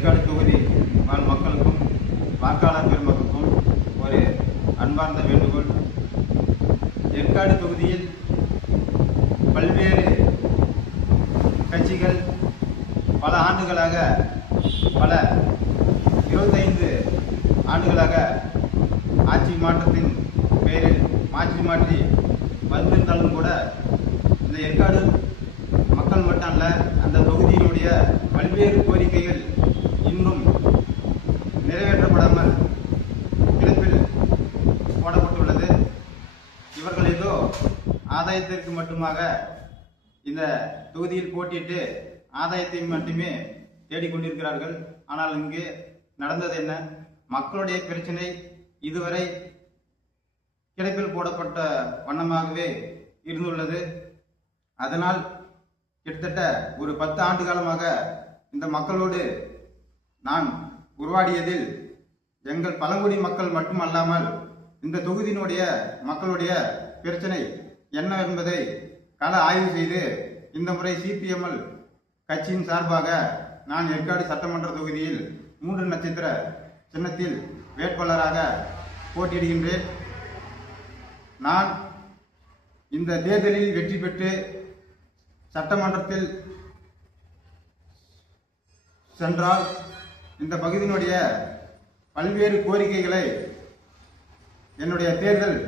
ஏற்காடு தொகுதி வாழ் மக்களுக்கும் வாக்காளர் பெருமக்களுக்கும் ஒரு அன்பார்ந்த வேண்டுகோள். ஏற்காடு தொகுதியில் பல்வேறு கட்சிகள் பல ஆண்டுகளாக, பல 25 ஆண்டுகளாக ஆட்சி மாற்றத்தின் பெயரில் மாற்றி வந்திருந்தாலும் கூட இந்த ஏற்காடு மக்கள் மட்டும் அல்ல, அந்த தொகுதியினுடைய பல்வேறு கோரிக்கைகள் இன்னும் நிறைவேற்றப்படாமல் கிடப்பில் போடப்பட்டுள்ளது. இவர்கள் ஏதோ ஆதாயத்திற்கு மட்டுமாக இந்த தொகுதியில் போட்டியிட்டு ஆதாயத்தை மட்டுமே தேடிக்கொண்டிருக்கிறார்கள். ஆனால் இங்கு நடந்தது என்ன? மக்களுடைய பிரச்சனை இதுவரை கிடப்பில் போடப்பட்ட வண்ணமாகவே இருந்துள்ளது. அதனால் கிட்டத்தட்ட ஒரு 10 ஆண்டு காலமாக இந்த மக்களோடு நான் உருவாடியதில் எங்கள் பழங்குடி மக்கள் மட்டுமல்லாமல் இந்த தொகுதியினுடைய மக்களுடைய பிரச்சனை என்ன என்பதை கள ஆய்வு செய்து இந்த முறை சிபிஎம்எல் கட்சியின் சார்பாக நான் ஏற்காடு சட்டமன்ற தொகுதியில் 3 நட்சத்திர சின்னத்தில் வேட்பாளராக போட்டியிடுகின்றேன். நான் இந்த தேர்தலில் வெற்றி பெற்று சட்டமன்றத்தில் சென்றால் இந்த பகுதியினுடைய பல்வேறு கோரிக்கைகளை என்னுடைய தேர்தல்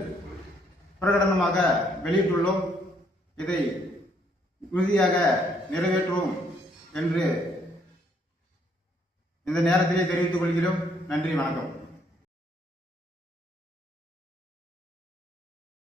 பிரகடனமாக வெளியிட்டுள்ளோம். இதை உறுதியாக நிறைவேற்றுவோம் என்று இந்த நேரத்திலே தெரிவித்துக் கொள்கிறோம். நன்றி, வணக்கம்.